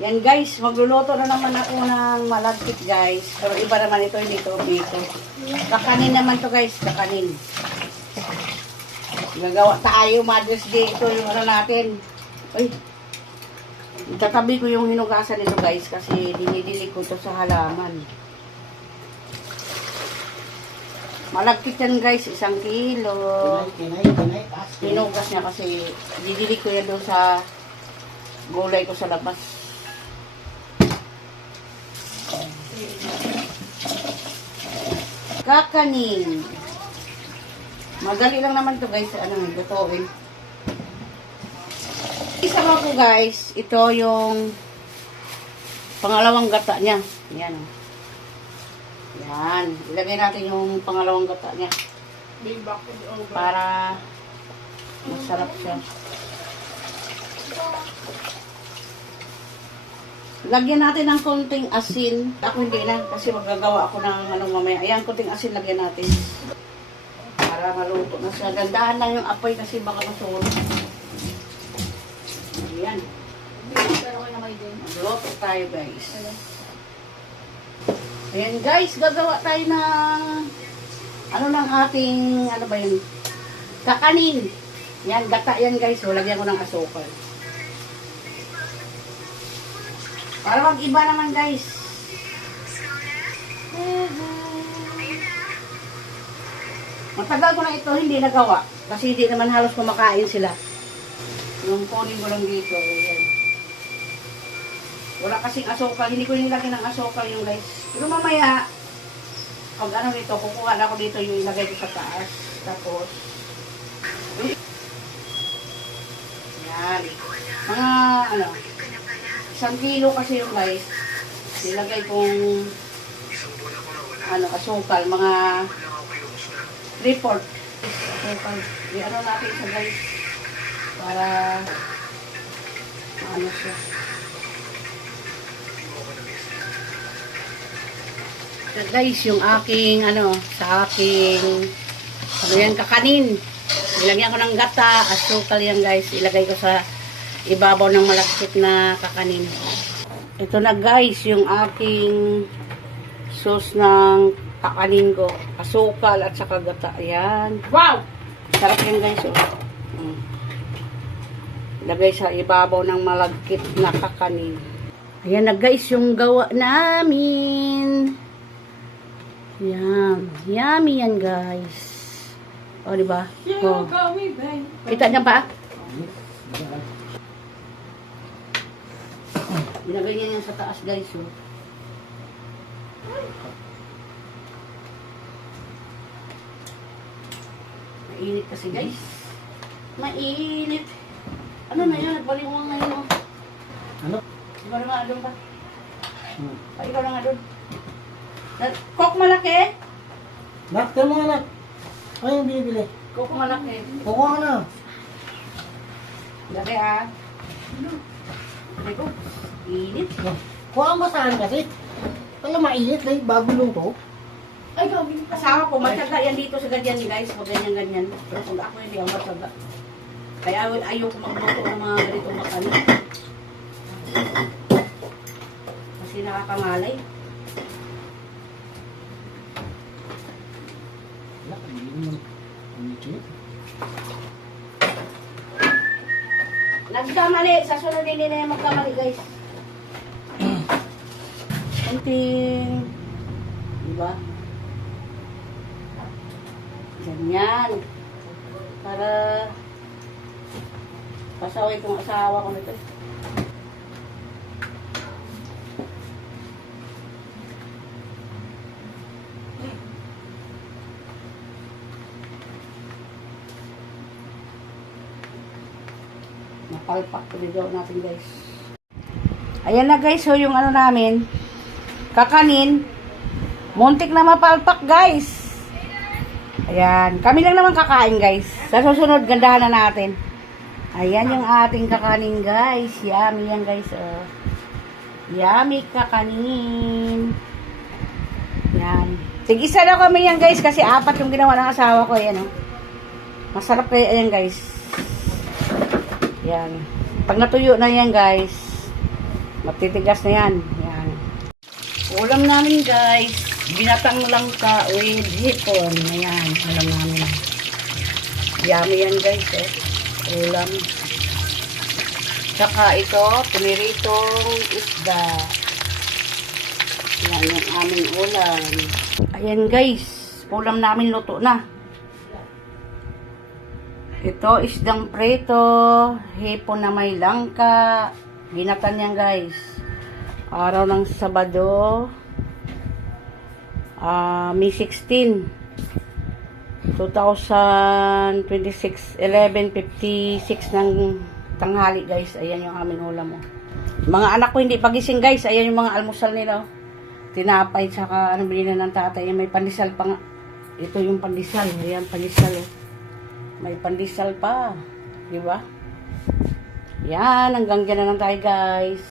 Yan guys, magluluto na naman ako ng malagkit guys. Pero iba naman ito, hindi ito dito. Kakanin naman to guys, kakanin. Gagawa tayo, Mother's Day. Ito yung ano natin. Uy, itatabi ko yung hinugasan nito guys kasi dinidili ko to sa halaman. Malagkit yan guys, 1 kilo. Hinugas niya kasi didili ko yan doon sa gulay ko sa labas. Kakanin. Madali lang naman to guys, lutuin. Isa mo ko guys, ito yung pangalawang gata niya. Yan. Yan. Ilagay natin yung pangalawang gata niya. Para masarap siya. Lagyan natin ng konting asin. Ako hindi na, kasi magagawa ako ng mamaya. Ayan, konting asin lagyan natin. Para maluto na siya. Gandahan lang yung apoy kasi baka masulo. Ayan. Magluto tayo guys. Ayan guys, gagawa tayo ng ng ating, kakanin. Yan, gata yan guys. So, lagyan ko ng asukal. Para mag-iba naman guys. Matagal ko na ito hindi nagawa. Kasi hindi naman halos kumakain sila. Yung kunin ko lang dito. Ayan. Wala kasing asukal. Hindi ko nilagyan ng asukal yung guys. Pero mamaya, pag nito, kukuha na ako dito yung ilagay ko sa taas. Tapos, yan. Mga, 1 kilo kasi yung guys. Nilagay kong asukal, mga 3/4 asukal. Natin siya guys para siya. So guys, yung aking sa aking yan kakanin. Nilagyan ko ng gata, asukal yan guys. Ilagay ko sa ibabaw ng malagkit na kakanin. Ito na guys, yung aking sauce ng kakanin ko. Asukal at saka gata. Ayan. Wow! Sarap yan guys. Ilagay sa ibabaw ng malagkit na kakanin. Ayan na guys, yung gawa namin. Ayan. Yummy yan guys. O, diba? O. Kita niya pa? Binagay niya yan sa taas guys. Mainit kasi guys. Mainit. Ano na yan? Nagbaliwang na yun. Ano? Ikaw na nga doon pa. Ikaw na nga doon. Coke malaki? Nakta mo anak. Ano yung binibili? Coke malaki. Kukuha ka na. Laki ah. Ito. Init. Kuha mo saan kasi? Kaya mainit lang bago luto. Ay, gawin pa. Asawa ko, matyaga yan dito sa ganyan ni guys. Pag ganyan-ganyan. Pero kung ako hindi ako matyaga. Kaya ayoko magluto ng mga ganitong makanin. Kasi nakakangalay. Nagkamali. Sa sunod hindi na yung magkamali guys. Kunting. Diba? Ganyan. Para pasaway kong asawa ko nito. Napalpak ko dito natin guys. Ayan na guys, so yung namin, kakanin, muntik na mapalpak guys. Ayan, kami lang naman kakain guys. Sa susunod, gandahan na natin. Ayan yung ating kakanin guys. Yummy yan guys. Oh. Yummy kakanin. Yan. Tig-isa na kami yan guys kasi 4 yung ginawa ng asawa ko. Ayan oh. Masarap kaya yan guys. Yan. Pag natuyo na yan guys, Matitigas na yan. Yan. Ulam namin guys. Binatang langka with hipon. Ayan. Ulam namin. Yummy yan guys. Ulam. Tsaka ito, piniritong isda. Yan yung aming ulam. Ayan guys. Ulam namin luto na. Ito, isdang preto, hipon na may langka. Ginatan yan guys. Araw ng Sabado, May 16, 2026, 11:56 ng tanghali guys. Ayan yung aming ulam mo. Mga anak ko hindi pagising guys. Ayan yung mga almusal nila. Tinapay, saka ano bilhin ng tatay. May pandesal pa nga. Ito yung pandesal. Ayan, pandesal oh. May pandesal pa. Diba? Yan, hanggang dyan na lang tayo guys.